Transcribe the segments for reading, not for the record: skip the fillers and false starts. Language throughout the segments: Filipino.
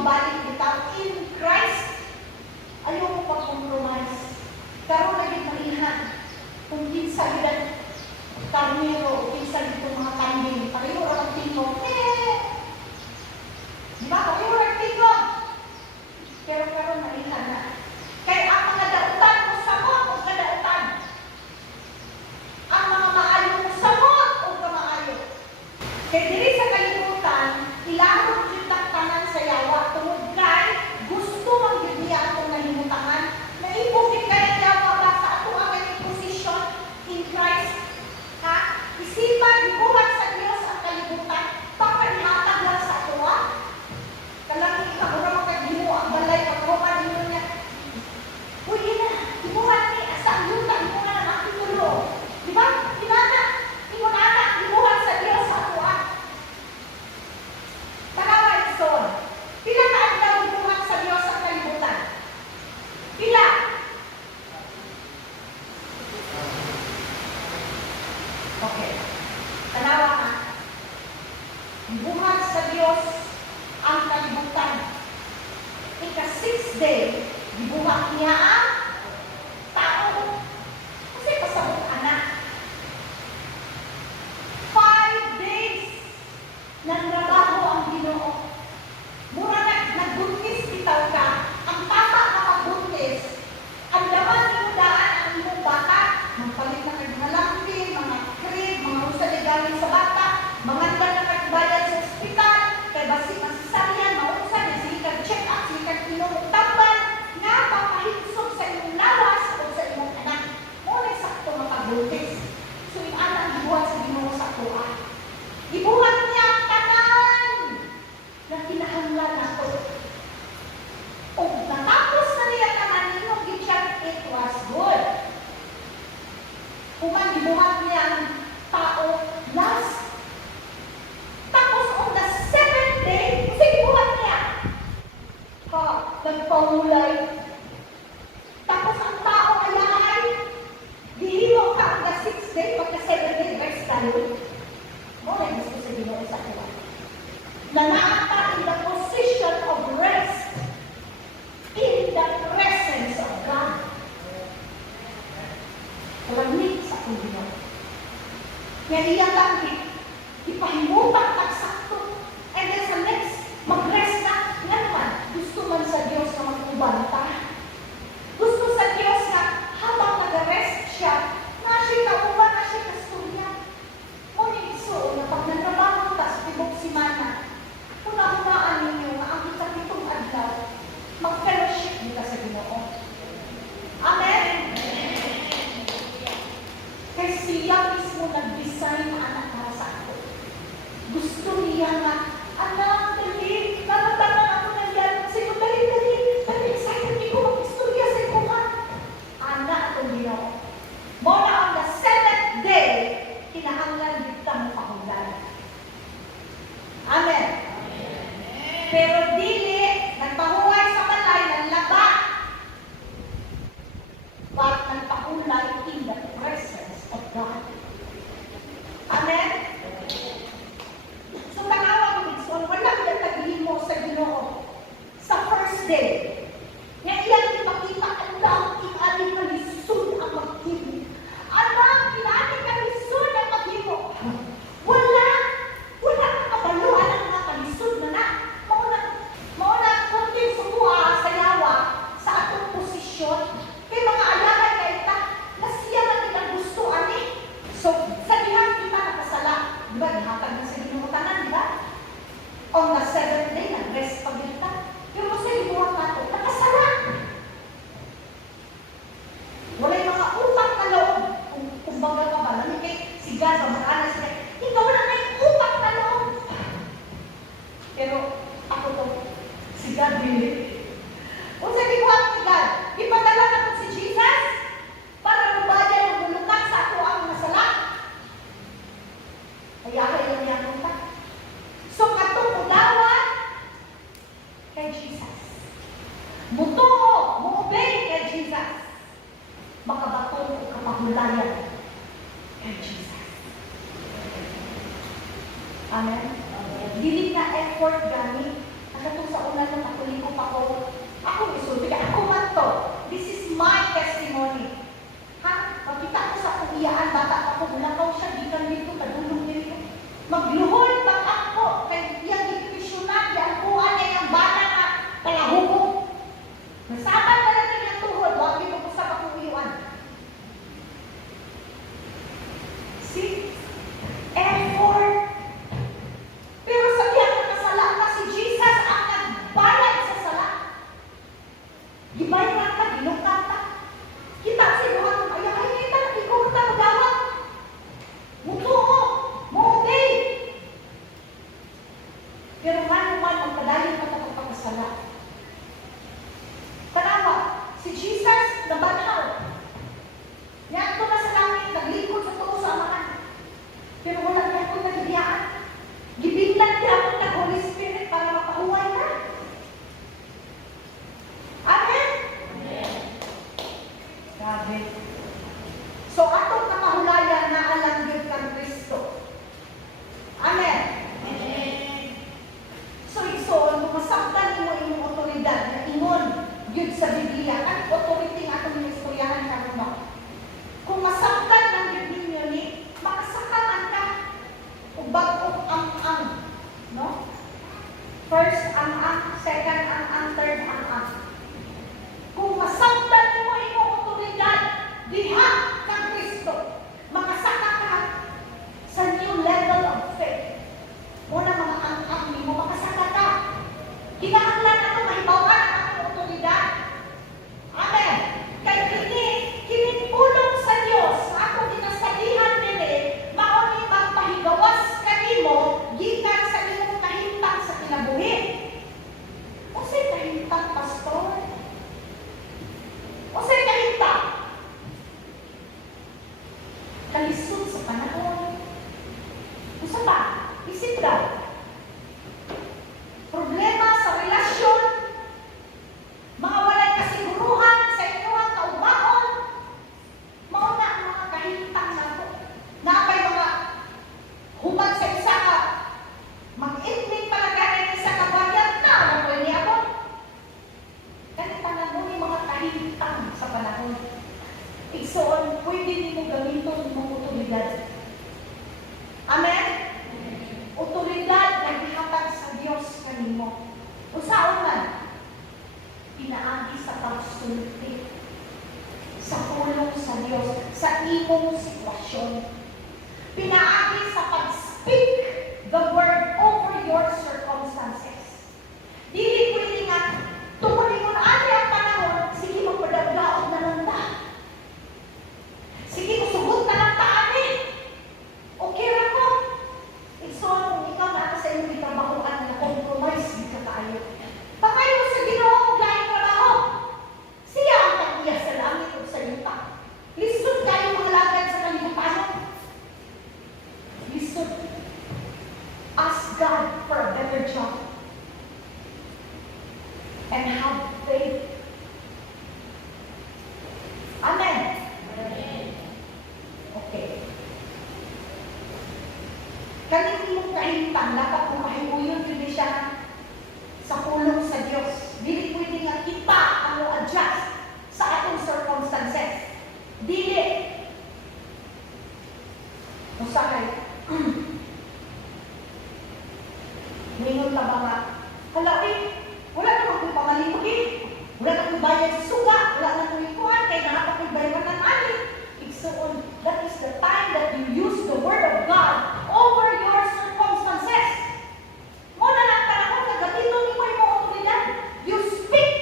mabalik bitaw in Christ. Ayaw mo pag-compromise. Karoon na din malihan. Kung kinsa yun karnero o kinsa dito mga kambing, pareho ang tingog. Di ba? Pareho ang tingog. Pero karoon malihan na. Kaya ang mga dautan mo samot o kadautan. Ang mga maayo mo samot o kamaayo. Kaya diri sa kalibutan, ilahon yung taktanan sa yawa. Tungod kay, gusto mang yun niya atong nalimutangan. Naipugin kaya yawa ba sa ato ang posisyon in Christ? Ha? Isipan, ibuhat sa Diyos ang kalibutan. Papalihatag lang sa ato, ha? Kalangin ka, mura magkagimo ang balay, pagkawa ninyo niya. Pwede na, ibuhat ni, asa ang yuta, ibuhat na makitulo. Di ba? Inana, ibuhat sa Diyos sa ato, ha? Tanawa, Edson. Pila na ang daw ibuhat sa Diyos ang kalibutan? Pila? Okay. Tanawa ka. Ibuhat sa Diyos ang kalibutan. Ika-6th day, ibuhat niya ang tao. Kasi pasabot anak. 5 days nagtrabaho ang Ginoo. Mura nagbuntis bitaw ka. Ang tata na pagbuntis, ang laman ng daan ang imong bata, magpalit na kag mga lampin, mga crib, mga usali galing sa bata, manganda na kagbayad sa ospital, kay basi masisaryan, mausan, sige kag check up, sige kag tinutambal, nga papahinsog sa imong lawas o sa imong anak. Muna sakto makagbuntis. So yung anak ibuhat sa Ginoo sa tuwa. Ibuhat niya ang tanan na kinahanglan ako. O natapos na niya tanan ninyo, gityan, it was good. Kung ang ibuhat niya ang tao, last. Tapos on the 7th day, kasi ibuhat niya. Ha, nagpahulay. Tapos ang tao ay dihilo ka ang the 6th day, pagka 7th day, rest tayo. Mo na gusto sa Ginoo sa akin. Na naata in the position of rest in the presence of God. Lamig sa akong Ginoo. Kaya iyang lang ipahimutan kag sakto. And then sa next, mag-rest na. Nga naman, gusto man sa Diyos na mag-ubanta. Gusto sa Diyos na habang nag-rest siya, na siya kauban, na siya kasturya. Ngunit so, na pag nagtrabaho ka sa tibok simana, una-unaan ninyo na ang ikapitong adlaw, mag-fellowship nila sa Ginoo. Amen? Kaya siya mismo nag-design na anak para sa ako. Gusto niya nga, anak, dali, naratangan ako ng yan. Sino, dali, excited niyo ko mag-istorya sa ikuha. Anak akong Ginoo. Mula on the 7th day, kinahanglan dito mo pahulay. Amen. Pero dili, nagpahuway sa balay ng laba. But nagpahulay in the presence of God. Amen? So tanawa ko dito, wala ka tagihin mo sa Ginoo sa first day. Nga iyan ipakita, alam, inaaling na lisod ang maghimo. Alam, inaaling na lisod ang maghimo. Wala kang kabaluan ang mga kalisod na na. Mauna, kunting sumuha sa yawa sa atong posisyon. Kaya mga alahan na ita, na siya na nilang gusto, ani. So, sa dihan kita nakasala. Diba, dihatag na sa Ginoo, diba? On the 7th day, nag-rest pag kita. Yung mo sa ibuhat na ito, nakasala. Wala yung mga utang na loob. Kung baga ka ba, namigay si God, mag-anas niya. Ikaw wala na yung utang na loob. Pero, ako to, si God really. Kung sa ibuhat ni God, ipadala na ko si Jesus para lubayan ang bulukan sa ako ang nasala. Amen? Dili na effort gani. Ang sa una na katuliko pa ko. Ako isulti ka. Ako man to. This is my testimony. Ha? Pagkita ko sa kuiyaan, bata ako, mulakaw siya, di ka dito, kadulong dito. Magluhol pag ako, kay iyang ipisyonan, yung kuha niya yung bata na kalahubog. Nasaban na lang yung tuhod, huwag dito ko sa kakuyuan. See? Effort. Pero sa kiyang nakasala na si Jesus ang nagbayad sa sala. Gibayad ka, ginukat ka. Kita sa iluhan ng ayahay kita, ikaw ka magawag. Mutuo, muugay. Pero man magpadayon ka na pagpapasala. Tanawa, si Jesus nabanhaw. Yan ko na sa langit, naglingkod sa tuo sa amahan. Pero wala niya akong nagigiyaan. Gibiglan niya akong ng Holy Spirit para mapahuway ka. Amen? Grabe. So, atong kamahulayan na alanggit ng Kristo. Amen? So, igsoon, kung masaktan mo inyong otoridad na ingon, yun sa Biblia, ang authority nga itong istoryahan ka mo. Kung masaktan ng Biblia ni, makasakaman ka. O bago ang, no? First ang, second ang, third ang. Kung masaktan mo imong otoridad, diha kang Kristo, makasaka ka sa new level of faith. Muna mga ang mo, makasaka ka. Kinahanglan ako mahibawan ang otoridad. Amen. Kaya kinipulong sa Diyos, ako dinasalihan nila, mauni magpahigawas kanimo, gikan sa imong kahintang sa kinabuhi. O sa'y kahintang, pastor? O sa'y kahintang? Kalisod sa panahon. Usa pa, isip daw. Problema sa relasyon, mga walay kasiguruhan sa inyong kaubaon, mauna ang mga kahintang nato. Napay mga humag sa isa ka, mag-itning palaganan isa ka bayad na, napoy niya po. Kahintang mo yung mga kahintang sa panahon. Igsoon, pwede din mo gamiton mong otoridad. Amen? Otoridad na gihatag sa Diyos kanimo. Usaon man, pinaagi sa pagsulti, sa tulong sa Diyos, sa imong sitwasyon. Pinaagi sa pag-speak the word over your circumstances. Dili pwede nga, tumuloy mo na ang panahon, sige magpadagdaog na lang ta. Sige, sugot na lang taan eh. Okay ra ko. Igsoon, kung ikaw na sa iyong itrabahoan na compromise, di ka tayo. Pakayo mo sa Ginoo, laing trabaho. Siya ang pag-iya sa langit o sa yuta. Lisod kayo mga lagad sa kalibutan. Lisod. Ask God for a better job. And have faith. Amen. Okay. Kanin mong kahintang, dapat mong mahiuyon yun siya sa pulong sa Diyos. Dili pwede nga kita ang adjust sa atong circumstances. Dili. Musakay. Mingon ka ba nga? Hala wala na kong pangalimog eh. Wala na kong bayad sa suga. Wala na kong ikuhan. Kaya nakapa kong bayaran ng ani. Igsoon, that is the time that you use the Word of God over your circumstances. Muna lang panahon na gatito ni mo yung otoridad. You speak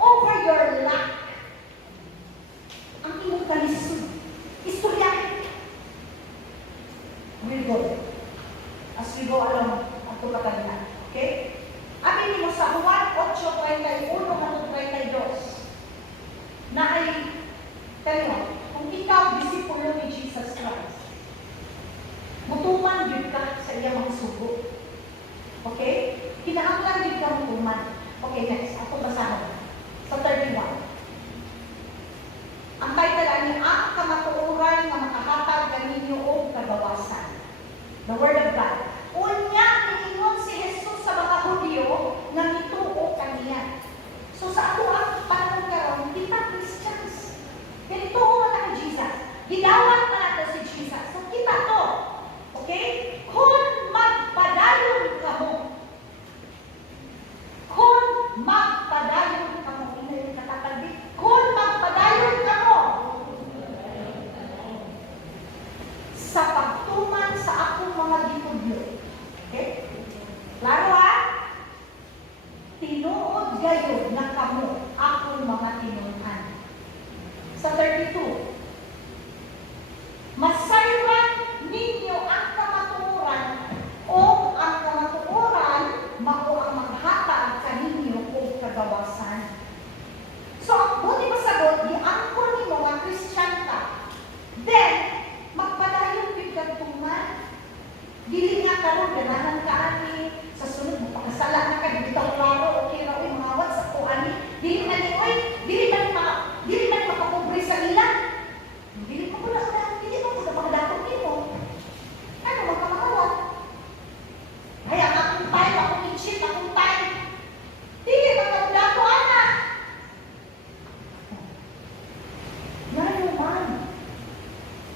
over your lack. Ang imong kalisod. Istorya. We'll go. As we go along, ang tulatan na. Okay? Amin mo sa Juan 8:31 hanggang 32. Na ay, tayo, kung ikaw disipulo ni Jesus Christ, mutuman yun ka sa iyang mga sugo. Okay? Kinahanglan yun ka mutuman. Okay, next. Ako basahan. Sa 31. Ang title ay, ang kamatuoran na makahatag kaninyo o kagawasan. The Word of God. mga gitudlo. Okay? Klaro ha? Tinuod gayon na kamo akong mga tinunan. Sa 32, masayran ninyo ang kamatuoran o ang kamatuoran mao ang maghatag kaninyo o kagawasan. So, ang buti masagot, di-angkor ni mga Christian ka. Then, magpadayon bigagtungan. Dili nga karon ganahan ka ani sa sunod mo pakasala na ka bitaw klaro okay ra oy mga wat sa kuani dili man ni oy dili man makapobre sa nila dili ko pala sa dili ko sa pagdatok nimo ano magkamakawan kaya akong time akong inchit akong time dili magdato ana ngayon man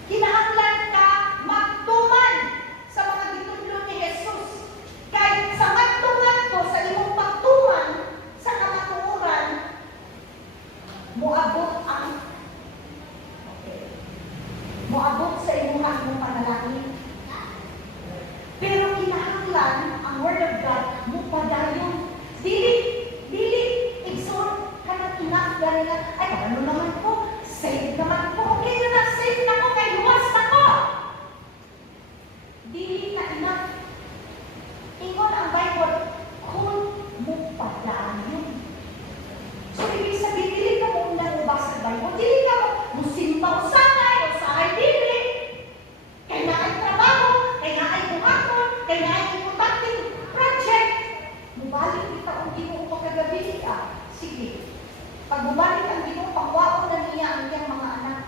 kinahanglan ka magtuman sa mga gitudlo ni Jesus. Kahit sa magtungan ko, sa imong pagtuman, sa kamatuoran, muabot sa imong akong panalangin. Pero kinahanglan ang Word of God mo padayon. Dili, exhort ka na kinahanglan ay, ano naman ko, save naman ko, okay na save na ko, kay luwas na ko. Dili na enough. Ingon ang Bible, kung mo padayon. So, ibig sabihin, dili ka mo unang ubasa sa Bible. Dili ka mo musimba usanay, usahay dili. Kaya na ay trabaho, kaya na ay buhaton, kaya na ay importanteng project. Mubalik kita ang Ginoo pagkagabi. Sige. Pag mubalik ang Ginoo, pangwaon na niya ang iyang mga anak.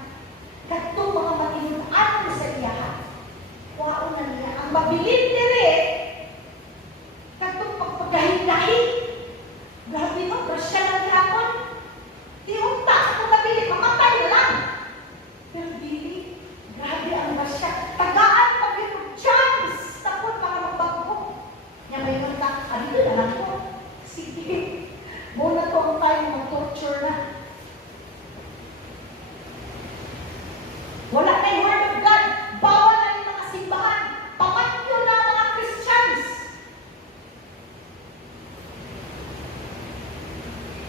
Kadto mga matinunan sa iyahan. Waon na niya. Ang mabilin dire, katong pagpagahin-gahin. Grabe mo, brasya lang hapon. Di unta, kung nabili, mamatay na lang. Pero dili, grabe ang brasya. Tagaan pag yung chance. Tapos para magbago. Nga may kanta, dito na lang ko. Sige. Muna to ang tayo mag-torture na. Wala na yung Word of God. Bawal na yung mga simbahan. Pamatyo na mga Christians.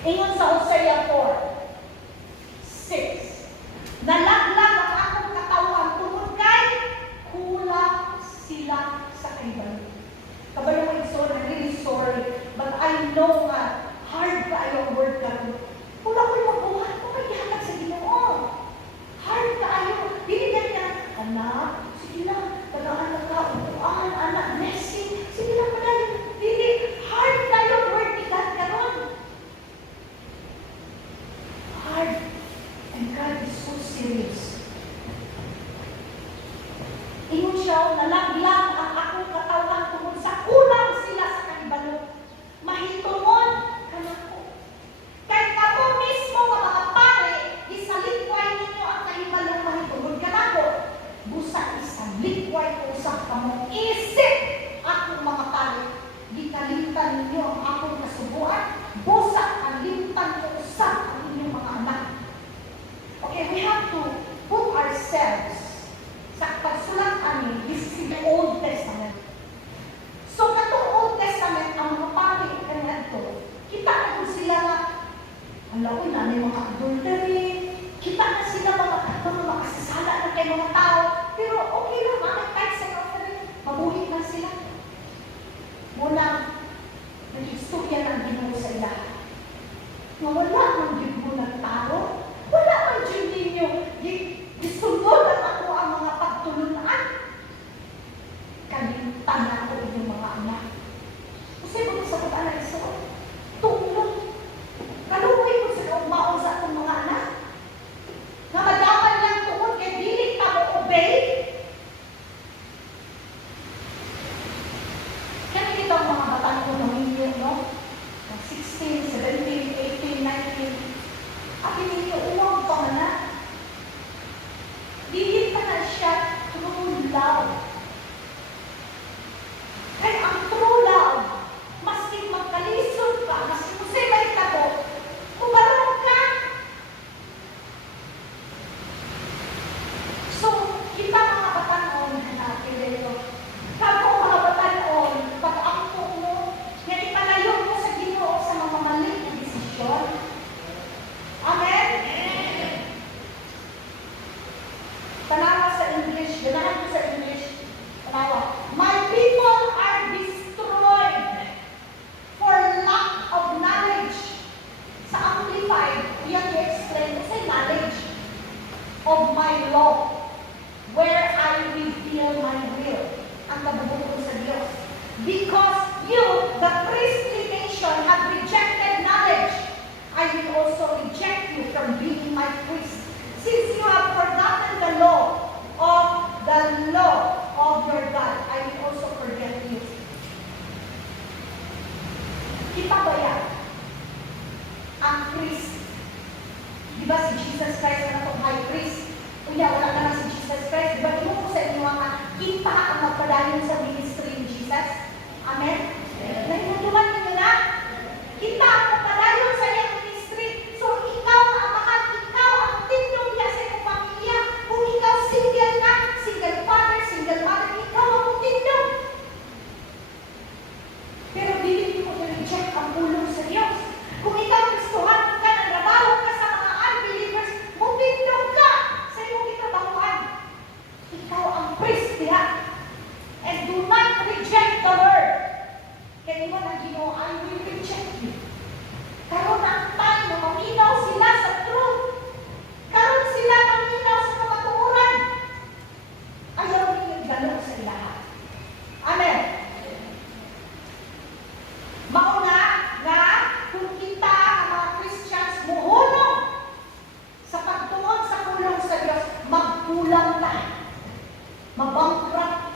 Ingon sa Hosea 4:6. Nalaglag ang akong katawan tungod kay kulang sila sa kaibahan. Kabalo mo sorry, I'm really sorry. But I know nga, hard ka yung word ka. Wala ko yung mabuhat ko kaya sa Ginoo. Hard ka ayo. Dili ganyan. Anak, sige lang. Tagaan na ka. Upuan, anak, blessing. Sige lang pala yun. Dili. Hard ka yung word ni God karon. Hard. And God is so serious. Ingon siya, nalaglag ang akong katawan tungkol sa kulang sila sa kanibalo. Mahitungon ka na ko. Kahit ako mismo mga pare, isalikway ninyo ang kahibalong mahitungod ka na ko. Busa isalikway ko sa kamong isip akong mga pare. Gikalimtan ninyo ang akong kasubuan. Busa kalimtan ko sa ang inyong mga anak. Okay, we have to put ourselves sa pagsulat amin. This is in the Old Testament. So, katong Old Testament, ang mga pare kanyan to, kita na kung sila nga alaw na may mga adultery, kita na sila mga makasasala na kay mga tao, pero okay lang, mga kahit sa offering, mabuhi na sila. Muna, nag-istorya ng Ginoo sa ilaha. Nga wala mang Diyod mo ng tao, wala mang Diyod ninyo, gisundod at ako ang mga pagtulunan. Kalimtan na ako inyong mga anak. Kasi mo sa pag-anak isa ko, tulong. Kaluhay ko sila umaon sa akong mga anak. Nga madaman lang tuon kay dili ka mo obey. Kaya kita ang mga batang ko ng inyo, no? 16, 17, 18, 19. At hindi uwag pa man na. Dili pa na siya true love. magpadayon sa ministry ni Jesus? Amen? Nahinatuman ninyo na? Kita ang magpadayon sa iyong ministry. So, ikaw ang amahan, ikaw ang tindong niya sa iyong pamilya. Kung ikaw single ka, single father, single mother, ikaw ang tindong. Pero dili mo na-reject ang tulong sa Diyos. Kung ikaw gustuhan ka, nagtrabaho ka sa mga unbelievers, mutindong ka sa iyong itrabahuan. Ikaw ang priest diha. And do not reject the word. Kaya mo na Ginoo, I will reject you. Karon ang time na maminaw sila sa truth. Karon sila maminaw sa kamatuoran. Ayaw niyo galong sa ilaha. Amen. Mauna nga kung kita ang mga Christians muhulong sa pagtuon sa pulong sa Diyos, magkulang ka. Mabankrupt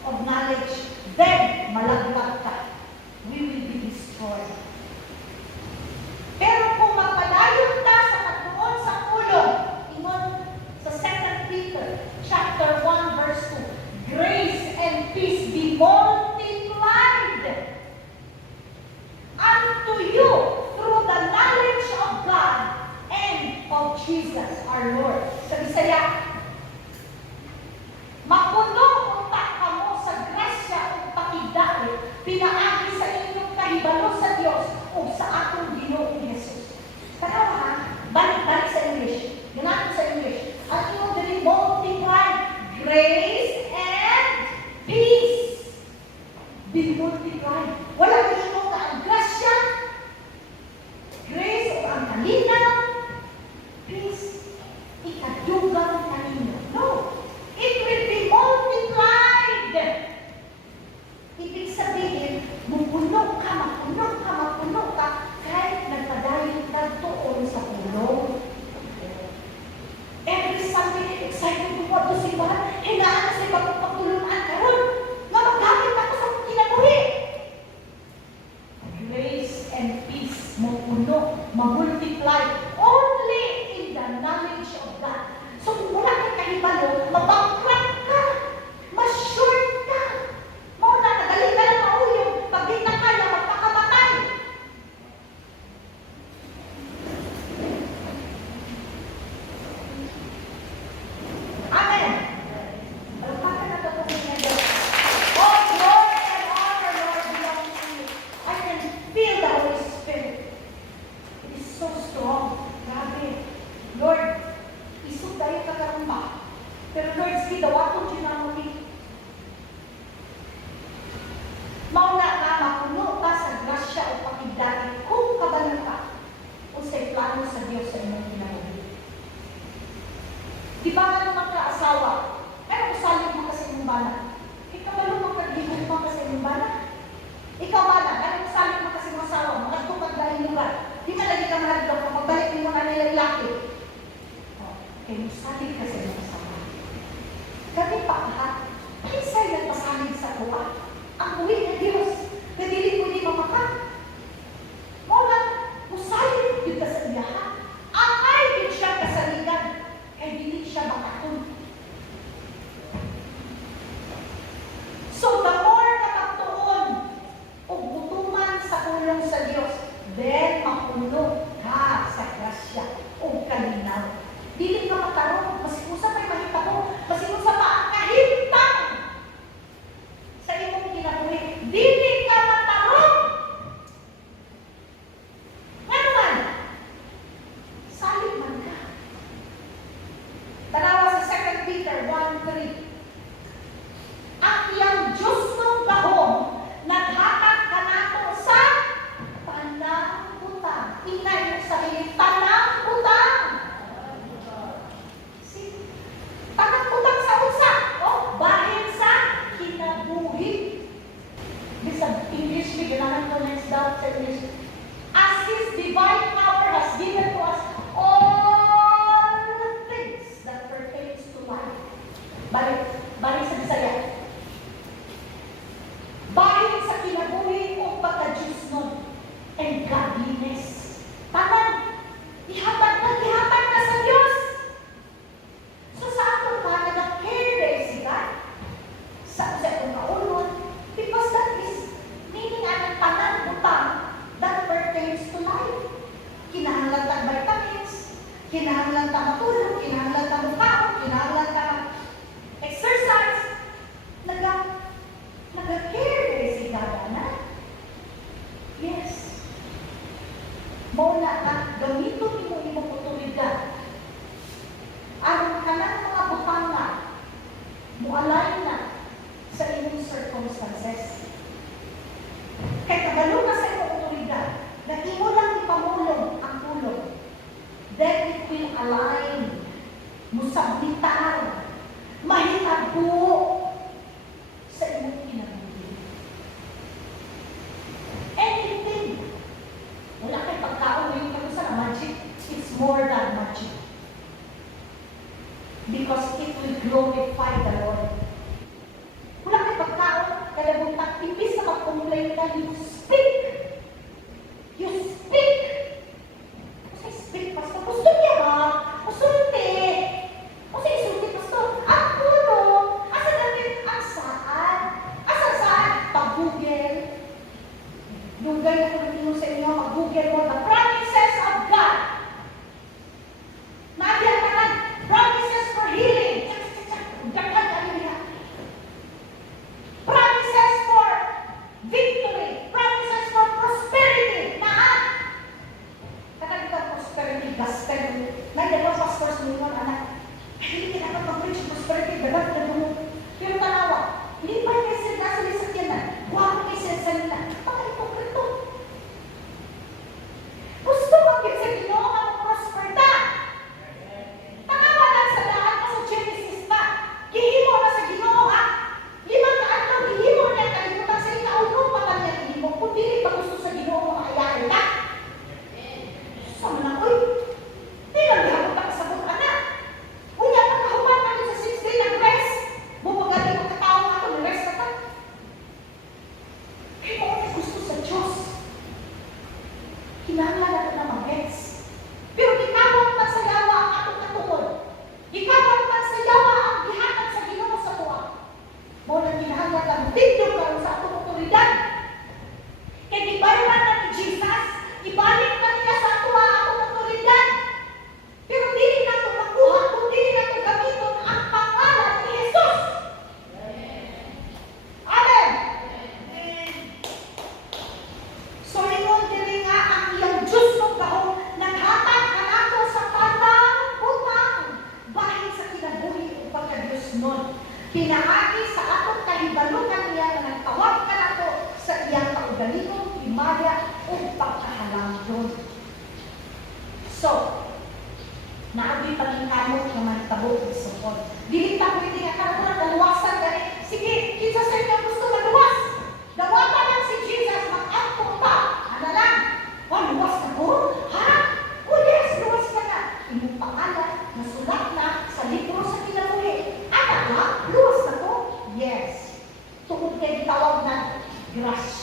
of knowledge, then malaglag ka. We will be destroyed. Pero kung magpadayon ka sa pagtuon sa pulong, ingon sa 2 Peter chapter 1 verse 2, grace and peace be multiplied unto you through the knowledge of God and of Jesus our Lord. Sa Bisaya, mapuno unta kamo sa grasya ug pakigdait pinaagi sa inyong kahibalo sa Dios ug sa atong Ginoong Hesus. Tanaw ha, balik sa English. Ganahan sa English. Ang inyong dili multiplied grace and peace be multiplied. Wala ginoo ka ang grasya, grace ug ang kalinaw, peace ikadugang kanino. No. It will be multiplied. Ibig sabihin, mapuno ka, kahit nagpadayon ka doon sa pulong. Every Sunday, excited ko po si Bahan, hinaan na sa ibang pagtulungan karon. Nga maggamit ako sa kinabuhi. Grace and peace, mapuno, mamultiply, only in the knowledge of God. So kung wala kang kahibalo, mabangkrut ka, ma-short ka. Mauna, nadali ka lang mauyong, pag di na kaya, magpakamatay. Amen. Palpakan na ito kung hindi. All glory and honor, Lord, belongs to you. I can feel the Holy Spirit. It is so strong. Grabe. Lord, isog tayo kakaramba. Pero Lord, sige, dawatong ginamuli. Mauna nga, mapuno ka sa grasya o pakigdait kung kabalan ka o sa plano sa Diyos sa inyong ginamuli. Di ba nga naman ka-asawa? Pero usalit mo kasi yung bala. Ikabalo mo kagihog mo kasi yung bala. Ikaw bala, pero usalit mo kasi yung asawa. Magtupag dahil yung bala. Di ba lagi ka malagdok kung magbalik mo na nila ilaki? Kaya usalit kasi yung asawa. glorify the Lord. Wala kay pagkaon, kada buntag pipis sa mag-complain ka, you speak. You speak. Kasi speak, pastor. Gusto niya ba? Usulti. Kasi isulti, pastor. Ako no. Asa natin ang saan? Asa saan? Pag-google. Lugay na kung sa inyo, mag-google mo, the promises of God. Nagyan ka lang, promises for healing. Dapat ano niya. Promises for victory. Promises for prosperity. Naan? Kata kita prosperity, gospel. Nagyan mo, pastors mo yun, anak. Hindi ka dapat mag-preach prosperity, dapat na mo. Pero tanawa, hindi pa kayo sila nasa lisakyanan. Huwag kayo sila salita. Baka ito, ito. Gusto mo kayo sa Ginoo ang prosper ta. Tanawa lang sa lahat mo sa Genesis pa. Gihimo na sa Ginoo ha. 5 ka adlaw gihimo niya kalimutan sa ikaulog pa man niya gihimo. Kung dili pa gusto sa Ginoo maayain ka. Sama na oy. Di lang gihapon ka kasabot anak. Unya pa kahuman ka sa 6 day nag-rest. Bumagati mo katao nga ito, nag-rest ka ta. Kaya mo ang gusto sa Diyos. Kinahanglan natin na mag-gets. Pero gikawang magsayawa ang atong katungod. Gikawang magsayawa ang gihatag sa Ginoo sa tuwa. Mo na kinahanglan lang tindog karon sa atong otoridad. Kaya gibayran na ni Jesus, ibalik na niya sa tuwa atong otoridad. Pero dili na ito makuha kung dili na ito gamiton ang pangalan ni Jesus. Amen. So, ingon diri nga ang iyang Diyos ng gahong naghatag ka nato sa kanang butang bahin sa kinabuhi o pagka-Diyos nun. Pinaagi sa atong kahibalukan niya na nagtawag ka nato sa iyang kaugalingong himaya o pagkahalangdon. So, naabi pagkakamot nga magtabo o support. Dili ta pwede nga karoon ng daluwasan gani. Sige, kinsa sa inyo gusto maluwas. Dawatan lang si Jesus, mag-akto ka. Ano lang? Luwas na ko? Ha? Oh yes, luwas ka na. Imong pangalan, nasulat na sa libro sa kinabuhi. Ano ba? Luwas na ko? Yes. Tungkol kayo tawag na grasya.